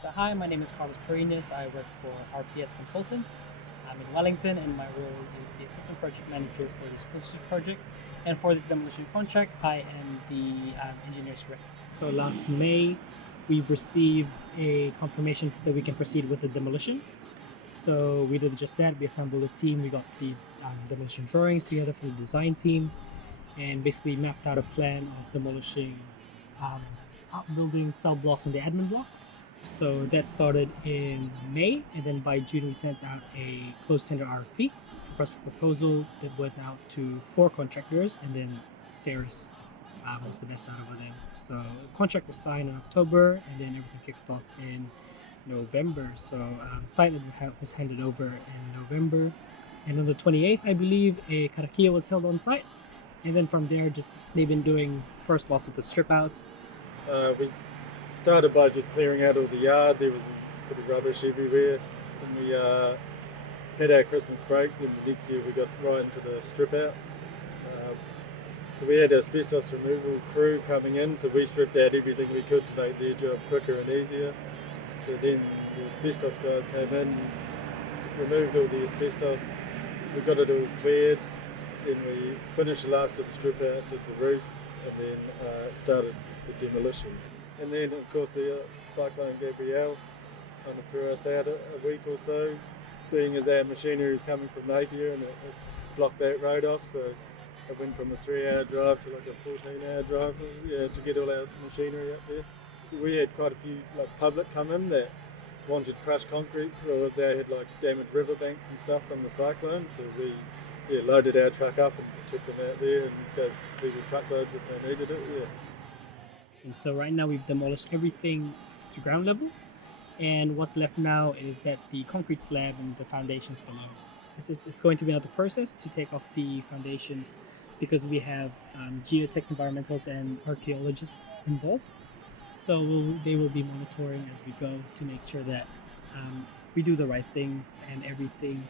So hi, my name is Carlos Perinas. I work for RPS Consultants. I'm in Wellington, and my role is the Assistant Project Manager for this project. And for this demolition contract, I am the engineer's rep. So last May, we've received a confirmation that we can proceed with the demolition. So we did just that. We assembled a team. We got these demolition drawings together from the design team, and basically mapped out a plan of demolishing outbuilding cell blocks and the admin blocks. So that started in May, and then by June we sent out a closed tender RFP, request for proposal, that went out to 4 contractors, and then Ceres was the best out of them. So the contract was signed in October, and then everything kicked off in November. So site was handed over in November, and on the 28th, I believe, a karakia was held on site, and then from there, they've been doing first lots of the strip outs. We started by just clearing out all the yard. There was a bit of rubbish everywhere. And we had our Christmas break. Then the next year we got right into the strip out. So we had our asbestos removal crew coming in, so we stripped out everything we could to make their job quicker and easier. So then the asbestos guys came in, removed all the asbestos. We got it all cleared. Then we finished the last of the strip out, did the roofs, and then started the demolition. And then of course the cyclone Gabrielle kind of threw us out a week or so, being as our machinery was coming from Napier, and it blocked that road off, so it went from a 3-hour drive to like a 14-hour drive to get all our machinery up there. We had quite a few public come in that wanted crushed concrete, or they had damaged riverbanks and stuff from the cyclone, so we loaded our truck up and took them out there and gave people truckloads if they needed it. And so right now we've demolished everything to ground level, and what's left now is that the concrete slab and the foundations below. It's going to be another process to take off the foundations, because we have geotechs, environmentals, and archaeologists involved. So they will be monitoring as we go to make sure that we do the right things and everything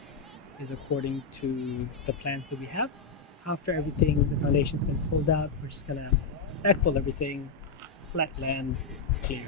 is according to the plans that we have. After everything, the foundation's been pulled out, we're just gonna backfill everything, flat land, clear.